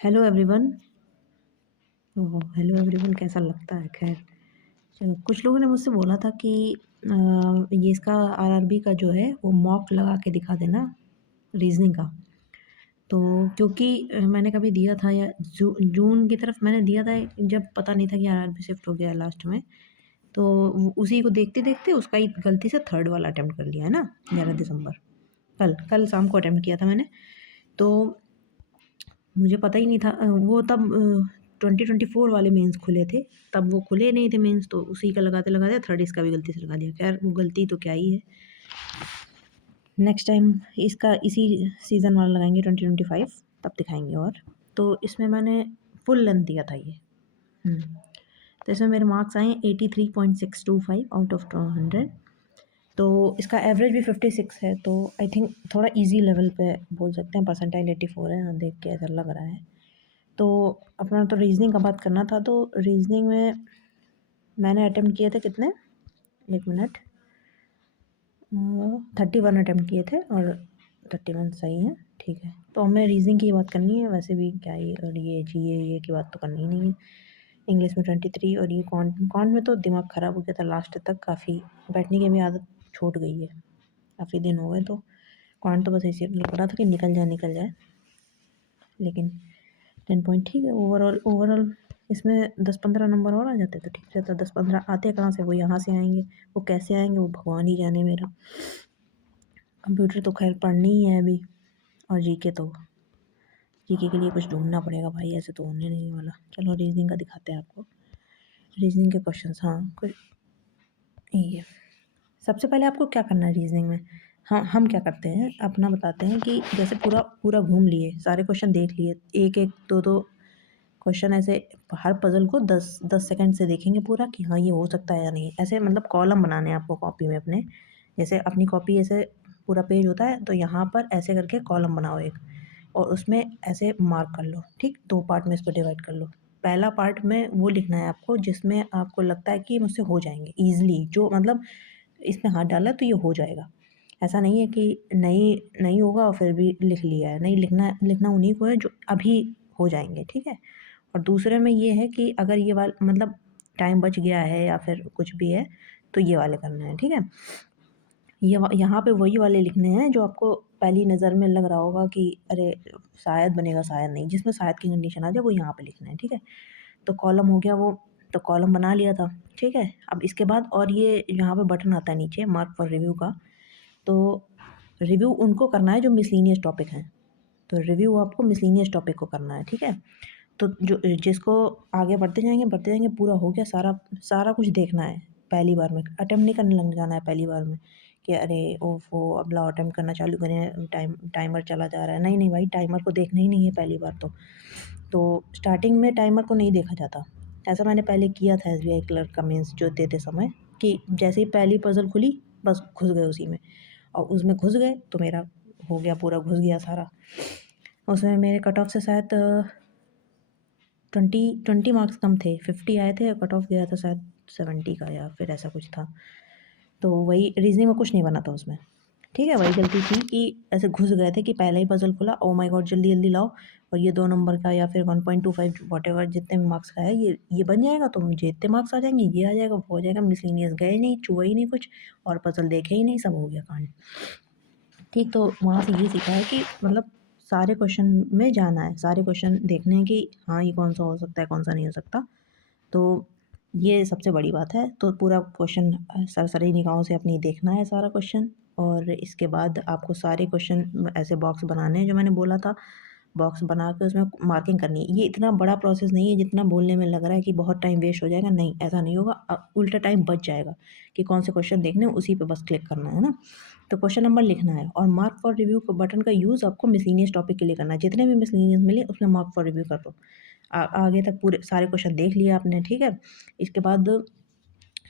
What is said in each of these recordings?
Hello everyone. Oh hello everyone, कैसा लगता है? खैर, चलो, कुछ लोगों ने मुझसे बोला था कि ये इसका आरआरबी का जो है वो मॉक लगा के दिखा देना, रीजनिंग का। तो क्योंकि मैंने कभी दिया था या जून की तरफ मैंने दिया था, जब पता नहीं था कि आरआरबी शिफ्ट हो गया लास्ट में। तो उसी को देखते देखते उसका ही गलती से थर्ड वाला अटेम्प्ट कर लिया है ना, 11 दिसंबर। कल कल शाम को अटेम्प्ट किया था मैंने। तो मुझे पता ही नहीं था, वो तब 2024 वाले मेंस खुले थे। तब वो खुले नहीं थे मेंस, तो उसी का लगाते लगाते थर्ड इसका भी गलती से लगा दिया। खैर, वो गलती तो क्या ही है। नेक्स्ट टाइम इसका इसी सीज़न वाला लगाएंगे 2025, तब दिखाएंगे। और तो इसमें मैंने फुल लेंथ दिया था ये। तो इसमें मेरे मार्क्स आए 83.625 आउट ऑफ 100। तो इसका एवरेज भी 56 है, तो आई थिंक थोड़ा इजी लेवल पे बोल सकते हैं। परसेंटाइल 84 है, हाँ, देख के ऐसा लग रहा है। तो अपना तो रीजनिंग का बात करना था। तो रीजनिंग में मैंने अटेम्प्ट किए थे कितने, एक मिनट, 31 अटेम्प्ट किए थे और 31 सही है। ठीक है, तो हमें रीजनिंग की बात करनी है। वैसे भी क्या ही, और ये ये की बात तो करनी ही नहीं है। इंग्लिश में 23, और ये कॉन्ट में तो दिमाग ख़राब हो गया था लास्ट तक। काफ़ी बैठने की भी आदत छूट गई है, काफ़ी दिन हो गए। तो कॉन्ट तो बस ऐसे लग रहा था कि निकल जाए निकल जाए, लेकिन 10 पॉइंट ठीक है। ओवरऑल ओवरऑल इसमें 10-15 नंबर और आ जाते तो ठीक रहता। 10-15 आते कहाँ से, वो यहाँ से आएंगे। वो कैसे आएंगे, वो भगवान ही जाने। मेरा कंप्यूटर तो खैर पढ़नी ही है अभी। और जीके तो जीके के लिए कुछ ढूंढना पड़ेगा भाई, ऐसे तो होने नहीं वाला। चलो रीजनिंग का दिखाते हैं आपको। रीजनिंग के क्वेश्चंस, हाँ, कुछ ये। सबसे पहले आपको क्या करना है रीजनिंग में। हाँ, हम क्या करते हैं अपना बताते हैं कि जैसे पूरा पूरा घूम लिए, सारे क्वेश्चन देख लिए, एक एक दो दो क्वेश्चन ऐसे, हर पजल को 10-10 सेकंड से देखेंगे पूरा कि हाँ ये हो सकता है या नहीं। ऐसे मतलब कॉलम बनाने हैं आपको कॉपी में अपने। जैसे अपनी कॉपी ऐसे पूरा पेज होता है, तो यहाँ पर ऐसे करके कॉलम बनाओ एक, और उसमें ऐसे मार्क कर लो। ठीक, 2 पार्ट में इसको डिवाइड कर लो। पहला पार्ट में वो लिखना है आपको जिसमें आपको लगता है कि मुझसे हो जाएंगे ईजिली, जो मतलब इसमें हाथ डाला तो ये हो जाएगा। ऐसा नहीं है कि नहीं नहीं होगा और फिर भी लिख लिया है। नहीं, लिखना लिखना उन्हीं को है जो अभी हो जाएंगे। ठीक है। और दूसरे में ये है कि अगर ये वाला मतलब टाइम बच गया है या फिर कुछ भी है, तो ये वाले करना है। ठीक है। यहाँ पे वही वाले लिखने हैं जो आपको पहली नज़र में लग रहा होगा कि अरे शायद बनेगा शायद नहीं, जिसमें शायद की कंडीशन आ जाए वो यहाँ पे लिखना है। ठीक है। तो कॉलम हो गया वो, तो कॉलम बना लिया था। ठीक है। अब इसके बाद, और ये यहाँ पे बटन आता है नीचे मार्क फॉर रिव्यू का। तो रिव्यू उनको करना है जो मिसलीनियस टॉपिक हैं। तो रिव्यू आपको मिसलीनियस टॉपिक को करना है। ठीक है। तो जो जिसको आगे बढ़ते जाएंगे, पूरा हो गया सारा सारा कुछ देखना है। पहली बार में अटेम्प्ट नहीं करने लग जाना है पहली बार में कि अरे ओफो अब लाओ अटेम्प्ट करना चालू करें, टाइमर चला जा रहा है। नहीं नहीं भाई, टाइमर को देखना ही नहीं है पहली बार तो स्टार्टिंग में टाइमर को नहीं देखा जाता। ऐसा मैंने पहले किया था एसबीआई क्लर्क का मेंस जो देते समय, कि जैसे ही पहली पजल खुली बस घुस गए उसी में, और उसमें घुस गए तो मेरा हो गया, पूरा घुस गया सारा। उसमें मेरे कट ऑफ से शायद 20 मार्क्स कम थे, 50 आए थे, और कट ऑफ गया था शायद 70 का या फिर ऐसा कुछ था। तो वही रीजनिंग में कुछ नहीं बना था उसमें। ठीक है, वही गलती थी कि ऐसे घुस गए थे कि पहला ही पजल खुला, ओ माय गॉड जल्दी जल्दी लाओ, और ये 2 नंबर का या फिर 1.25 वॉटेवर जितने भी मार्क्स का है ये बन जाएगा, तो मुझे इतने मार्क्स आ जाएंगे, ये आ जाएगा, वो हो जाएगा। मिसलिनियस गए नहीं, छुआ ही नहीं कुछ, और पजल देखे ही नहीं, सब हो गया कांड। ठीक, तो वहाँ से ये सीखा है कि मतलब सारे क्वेश्चन में जाना है, सारे क्वेश्चन देखने हैं कि हाँ ये कौन सा हो सकता है कौन सा नहीं हो सकता। तो ये सबसे बड़ी बात है। तो पूरा क्वेश्चन सरसरी निगाहों से अपनी देखना है सारा क्वेश्चन, और इसके बाद आपको सारे क्वेश्चन ऐसे बॉक्स बनाने हैं जो मैंने बोला था। बॉक्स बना के उसमें मार्किंग करनी है। ये इतना बड़ा प्रोसेस नहीं है जितना बोलने में लग रहा है कि बहुत टाइम वेस्ट हो जाएगा। नहीं, ऐसा नहीं होगा, उल्टा टाइम बच जाएगा कि कौन से क्वेश्चन देखने हैं, उसी पे बस क्लिक करना है ना। तो क्वेश्चन नंबर लिखना है, और मार्क फॉर रिव्यू को बटन का यूज़ आपको मिसलीनियस टॉपिक के लिए करना है। जितने भी मिसलीनियस मिले उसमें मार्क फॉर रिव्यू कर दो। आगे तक पूरे सारे क्वेश्चन देख लिए आपने। ठीक है। इसके बाद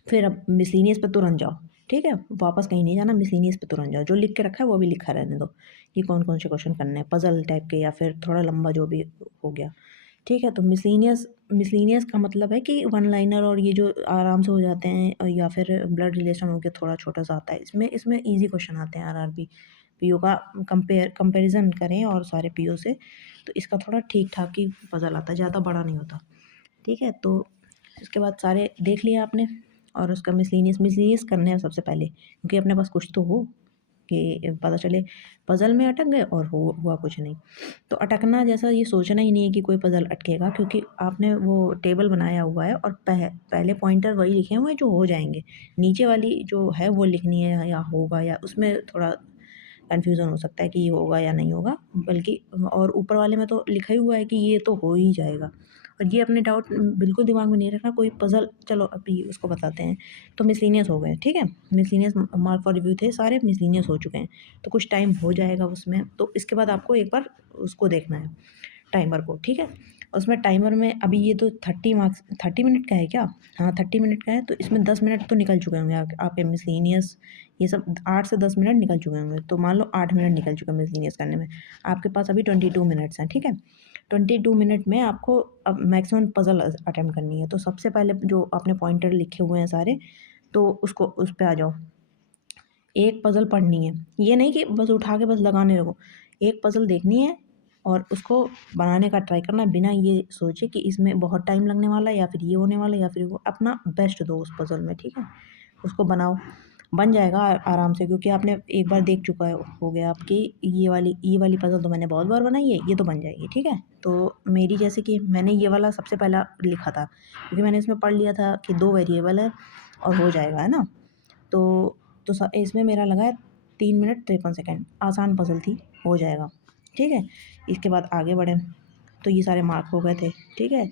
फिर अब मिसलीनियस पे तुरंत जाओ। ठीक है, वापस कहीं नहीं जाना, मिसलीनियस पे तुरंत जाओ। जो लिख के रखा है वो भी लिखा रहने दो कि कौन कौन से क्वेश्चन करने हैं, पजल टाइप के या फिर थोड़ा लंबा जो भी हो गया। ठीक है। तो मिसलीनियस मिसलीनियस का मतलब है कि वन लाइनर और ये जो आराम से हो जाते हैं, या फिर ब्लड रिलेशन हो गया थोड़ा छोटा सा आता है इसमें। इसमें ईजी क्वेश्चन आते हैं आरआरबी पीओ का कंपैरिजन करें और सारे पीओ से, तो इसका थोड़ा ठीक ठाक ही पज़ल आता है, ज़्यादा बड़ा नहीं होता। ठीक है, तो इसके बाद सारे देख लिया आपने और उसका मिसलीनियस करने हैं सबसे पहले, क्योंकि अपने पास कुछ तो हो कि पता चले पज़ल में अटक गए और हुआ कुछ नहीं। तो अटकना जैसा ये सोचना ही नहीं है कि कोई पज़ल अटकेगा, क्योंकि आपने वो टेबल बनाया हुआ है और पहले पॉइंटर वही लिखे हुए हैं जो हो जाएंगे, नीचे वाली जो है वो लिखनी है या होगा, या उसमें थोड़ा कन्फ्यूज़न हो सकता है कि ये होगा या नहीं होगा, बल्कि और ऊपर वाले में तो लिखा ही हुआ है कि ये तो हो ही जाएगा। और ये अपने डाउट बिल्कुल दिमाग में नहीं रखना, कोई पज़ल चलो अभी उसको बताते हैं। तो मिसलेनियस हो गए, ठीक है, मिसलेनियस मार्क फॉर रिव्यू थे सारे, मिसलेनियस हो चुके हैं, तो कुछ टाइम हो जाएगा उसमें। तो इसके बाद आपको एक बार उसको देखना है टाइमर को, ठीक है। उसमें टाइमर में अभी ये तो 30 मिनट का है क्या? हाँ 30 मिनट का है, तो इसमें 10 मिनट तो निकल चुके होंगे आपके मिसलेनियस, ये सब 8 से 10 मिनट निकल चुके होंगे, तो मान लो 8 मिनट निकल चुके हैं मिसलेनियस करने में। आपके पास अभी 22 मिनट्स हैं, ठीक है। 22 मिनट में आपको अब मैक्सिमम पज़ल अटेम्प्ट करनी है। तो सबसे पहले जो आपने पॉइंटर लिखे हुए हैं सारे, तो उसको उस पे आ जाओ। एक पज़ल पढ़नी है, ये नहीं कि बस उठा के बस लगाने लगो। एक पज़ल देखनी है और उसको बनाने का ट्राई करना है, बिना ये सोचे कि इसमें बहुत टाइम लगने वाला है या फिर ये होने वाला है या फिर वो, अपना बेस्ट दो उस पज़ल में, ठीक है। उसको बनाओ, बन जाएगा आराम से, क्योंकि आपने एक बार देख चुका है, हो गया आपकी ये वाली पज़ल तो मैंने बहुत बार बनाई है, ये तो बन जाएगी, ठीक है। तो मेरी जैसे कि मैंने ये वाला सबसे पहला लिखा था, क्योंकि मैंने इसमें पढ़ लिया था कि 2 वेरिएबल है और हो जाएगा, है ना। तो इसमें मेरा लगा है 3 मिनट 53 सेकंड, आसान पज़ल थी, हो जाएगा, ठीक है। इसके बाद आगे बढ़े, तो ये सारे मार्क हो गए थे, ठीक है।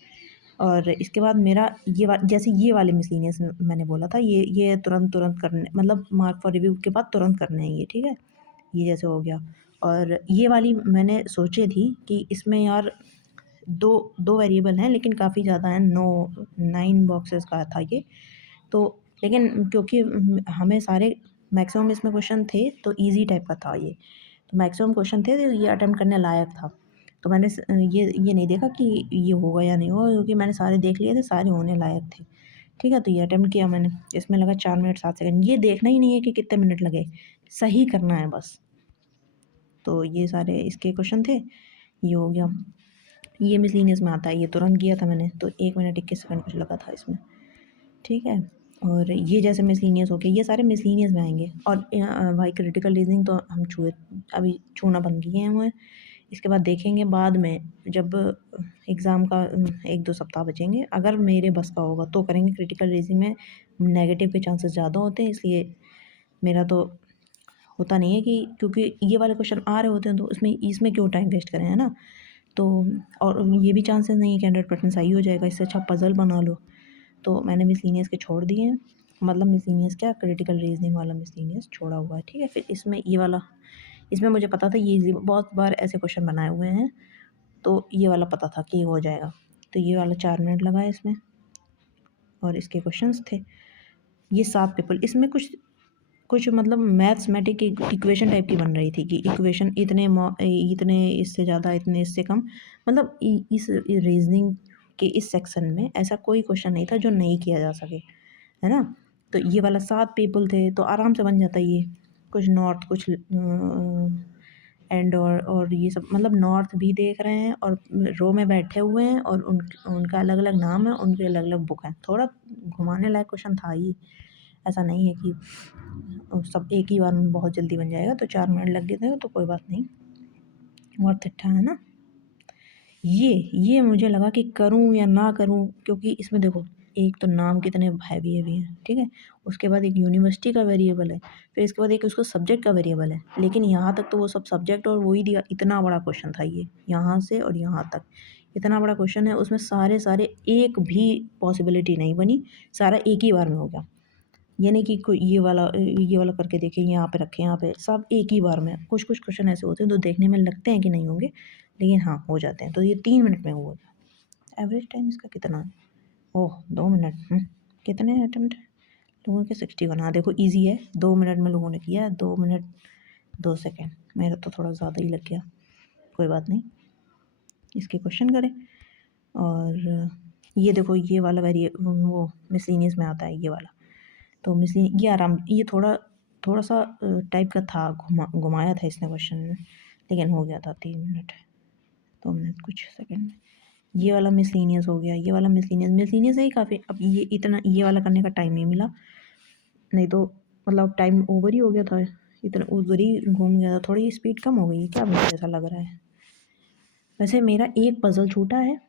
और इसके बाद मेरा जैसे ये वाले मिसलेनियस मैंने बोला था, ये तुरंत करने, मतलब मार्क फॉर रिव्यू के बाद तुरंत करने हैं ये, ठीक है। ये जैसे हो गया, और ये वाली मैंने सोची थी कि इसमें यार दो दो वेरिएबल हैं, लेकिन काफ़ी ज़्यादा हैं, 9 बॉक्सेस का था ये। तो लेकिन क्योंकि हमें सारे मैक्सिमम इसमें क्वेश्चन थे, तो ईज़ी टाइप का था ये, तो मैक्सिमम क्वेश्चन थे, तो ये अटेम्प्ट करने लायक था। तो मैंने ये नहीं देखा कि ये होगा या नहीं होगा, क्योंकि मैंने सारे देख लिए थे, सारे होने लायक थे, ठीक है। तो ये अटेम्प्ट किया मैंने, इसमें लगा 4 मिनट 7 सेकंड, ये देखना ही नहीं है कि कितने मिनट लगे, सही करना है बस। तो ये सारे इसके क्वेश्चन थे, ये हो गया। ये मिसलिनियस में आता है, ये तुरंत किया था मैंने, तो 1 मिनट 21 सेकंड कुछ लगा था इसमें, ठीक है। और ये जैसे मिसलिनियस हो गया, ये सारे मिसलिनियस में आएंगे। और भाई क्रिटिकल रीजनिंग तो हम अभी छूना बंद किए हैं हुए। इसके बाद देखेंगे बाद में, जब एग्ज़ाम का 1-2 सप्ताह बचेंगे, अगर मेरे बस का होगा तो करेंगे। क्रिटिकल रीजनिंग में नेगेटिव के चांसेस ज़्यादा होते हैं, इसलिए मेरा तो होता नहीं है कि, क्योंकि ये वाले क्वेश्चन आ रहे होते हैं, तो इसमें क्यों टाइम वेस्ट करें, है ना। तो और ये भी चांसेस नहीं है कि 100% सही हो जाएगा, इससे अच्छा पज़ल बना लो। तो मैंने मिसलिनियस के छोड़ दिए हैं, मतलब मिसलिनियस क्या, क्रिटिकल रीजनिंग वाला मिसलिनियस छोड़ा हुआ है, ठीक है। फिर इसमें ये वाला, इसमें मुझे पता था ये बहुत बार ऐसे क्वेश्चन बनाए हुए हैं, तो ये वाला पता था कि हो जाएगा। तो ये वाला 4 मिनट लगा है इसमें, और इसके क्वेश्चंस थे ये 7 पेपर। इसमें कुछ कुछ मतलब मैथमेटिक इक्वेशन टाइप की बन रही थी, कि इक्वेशन इतने इससे ज़्यादा, इतने इससे कम, मतलब इस रीजनिंग के इस सेक्शन में ऐसा कोई क्वेश्चन नहीं था जो नहीं किया जा सके, है ना। तो ये वाला 7 पीपल थे, तो आराम से बन जाता ये। कुछ नॉर्थ, कुछ एंड, और ये सब, मतलब नॉर्थ भी देख रहे हैं और रो में बैठे हुए हैं, और उनका अलग अलग नाम है, उनके अलग अलग बुक हैं। थोड़ा घुमाने लायक क्वेश्चन था ही, ऐसा नहीं है कि सब एक ही बार में बहुत जल्दी बन जाएगा। तो 4 मिनट लग गए थे, तो कोई बात नहीं, वर्थ इट है ना। ये मुझे लगा कि करूं या ना करूं, क्योंकि इसमें देखो, एक तो नाम कितने हैवी हैवी हैं, ठीक है। उसके बाद एक यूनिवर्सिटी का वेरिएबल है, फिर इसके बाद एक उसको सब्जेक्ट का वेरिएबल है। लेकिन यहाँ तक तो वो सब सब्जेक्ट और वही दिया, इतना बड़ा क्वेश्चन था ये, यहाँ से और यहाँ तक इतना बड़ा क्वेश्चन है, उसमें सारे एक भी पॉसिबिलिटी नहीं बनी, सारा एक ही बार में हो गया। ये नहीं कि कोई ये वाला करके देखें, यहाँ पे रखें, यहाँ पे, सब एक ही बार में। कुछ कुछ क्वेश्चन ऐसे होते हैं तो देखने में लगते हैं कि नहीं होंगे, लेकिन हाँ हो जाते हैं। तो ये 3 मिनट में हुआ था। एवरेज टाइम इसका कितना है? ओह 2 मिनट। कितने अटेम्प्ट लोगों के? 61। हाँ देखो ईजी है, 2 मिनट में लोगों ने किया, 2 मिनट 2 सेकेंड। मेरा तो थोड़ा ज़्यादा ही लग गया, कोई बात नहीं, इसके क्वेश्चन करें। और ये देखो, ये वाला वो मिसलिनियस में आता है ये वाला। तो मिसलिनियस ये थोड़ा-सा टाइप का था, घुमाया था इसने क्वेश्चन में, लेकिन हो गया था 3 मिनट, 2 मिनट कुछ सेकंड में। ये वाला मिसलेनियस हो गया, ये वाला मिसलेनियस है काफ़ी। अब ये इतना ये वाला करने का टाइम नहीं मिला, नहीं तो मतलब टाइम ओवर ही हो गया था, इतना उधर ही घूम गया था। थोड़ी स्पीड कम हो गई है क्या, मुझे ऐसा लग रहा है। वैसे मेरा एक पज़ल छूटा है,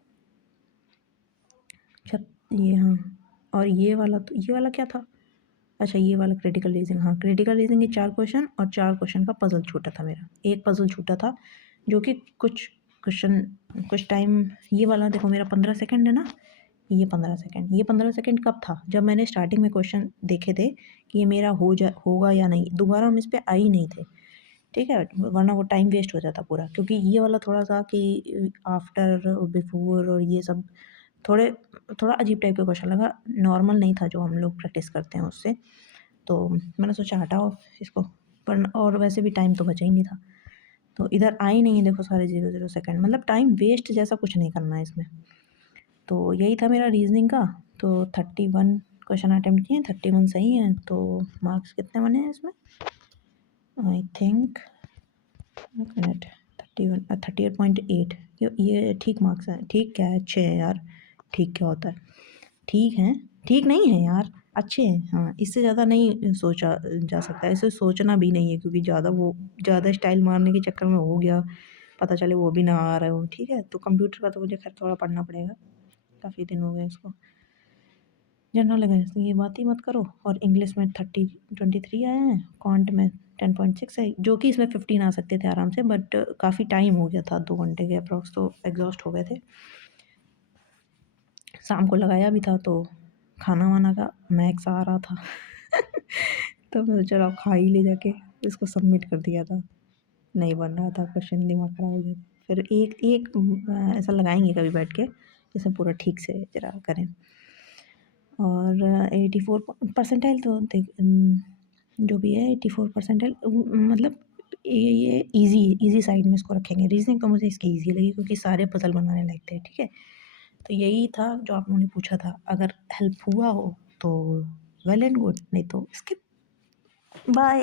ये हाँ, और ये वाला तो ये वाला क्या था, अच्छा ये वाला क्रिटिकल रीजनिंग, हाँ क्रिटिकल रीजनिंग के 4 क्वेश्चन और 4 क्वेश्चन का पज़ल छूटा था मेरा। एक पज़ल छूटा था जो कि कुछ क्वेश्चन कुछ टाइम, ये वाला देखो मेरा 15 सेकंड है ना, ये 15 सेकंड, ये 15 सेकंड कब था, जब मैंने स्टार्टिंग में क्वेश्चन देखे थे कि ये मेरा होगा या नहीं, दोबारा हम इस पे आ ही नहीं थे, ठीक है, वरना वो टाइम वेस्ट हो जाता पूरा। क्योंकि ये वाला थोड़ा-सा कि आफ्टर, बिफोर और ये सब थोड़ा अजीब टाइप का क्वेश्चन लगा, नॉर्मल नहीं था जो हम लोग प्रैक्टिस करते हैं उससे। तो मैंने सोचा हटाओ इसको, पर और वैसे भी टाइम तो बचा ही नहीं था, तो इधर आ ही नहीं है देखो सारे 0-0 सेकंड, मतलब टाइम वेस्ट जैसा कुछ नहीं करना है इसमें। तो यही था मेरा रीजनिंग का। तो 31 क्वेश्चन अटेम्प्ट किए, 31 सही हैं, तो मार्क्स कितने बने हैं इसमें, आई थिंक एक मिनट, 31 38.8, ये ठीक मार्क्स हैं। ठीक क्या है, अच्छे हैं यार, ठीक क्या होता है, ठीक हैं, ठीक नहीं है यार, अच्छे हैं, हाँ इससे ज़्यादा नहीं सोचा जा सकता, इसे सोचना भी नहीं है, क्योंकि ज़्यादा स्टाइल मारने के चक्कर में हो गया, पता चले वो भी ना आ रहा हो, ठीक है। तो कंप्यूटर का तो मुझे खैर थोड़ा पढ़ना पड़ेगा, काफ़ी दिन हो गए इसको। जनरल अवेयरनेस ये बात ही मत करो। और इंग्लिश में 23 आए हैं, क्वांट में 10.6 है, जो कि इसमें 15 आ सकते थे आराम से, बट काफ़ी टाइम हो गया था, 2 घंटे के अप्रॉक्स, तो एग्जॉस्ट हो गए थे। शाम को लगाया भी था, तो खाना वाना का मैक्स आ रहा था तो मैं चलो खा ही ले जाके, इसको सबमिट कर दिया था, नहीं बन रहा था क्वेश्चन, दिमाग खराब हो गया। फिर एक एक ऐसा लगाएंगे कभी बैठ के, जिसमें पूरा ठीक से जरा करें। और 84 परसेंटाइल तो देख, जो भी है 84 परसेंटाइल, मतलब ये इजी साइड में इसको रखेंगे। रीजनिंग तो मुझे इसकी इजी लगी, क्योंकि सारे पजल बनाने लगते हैं, ठीक है। तो यही था जो आप लोगों ने पूछा था, अगर हेल्प हुआ हो तो वेल एंड गुड, नहीं तो स्किप, बाय।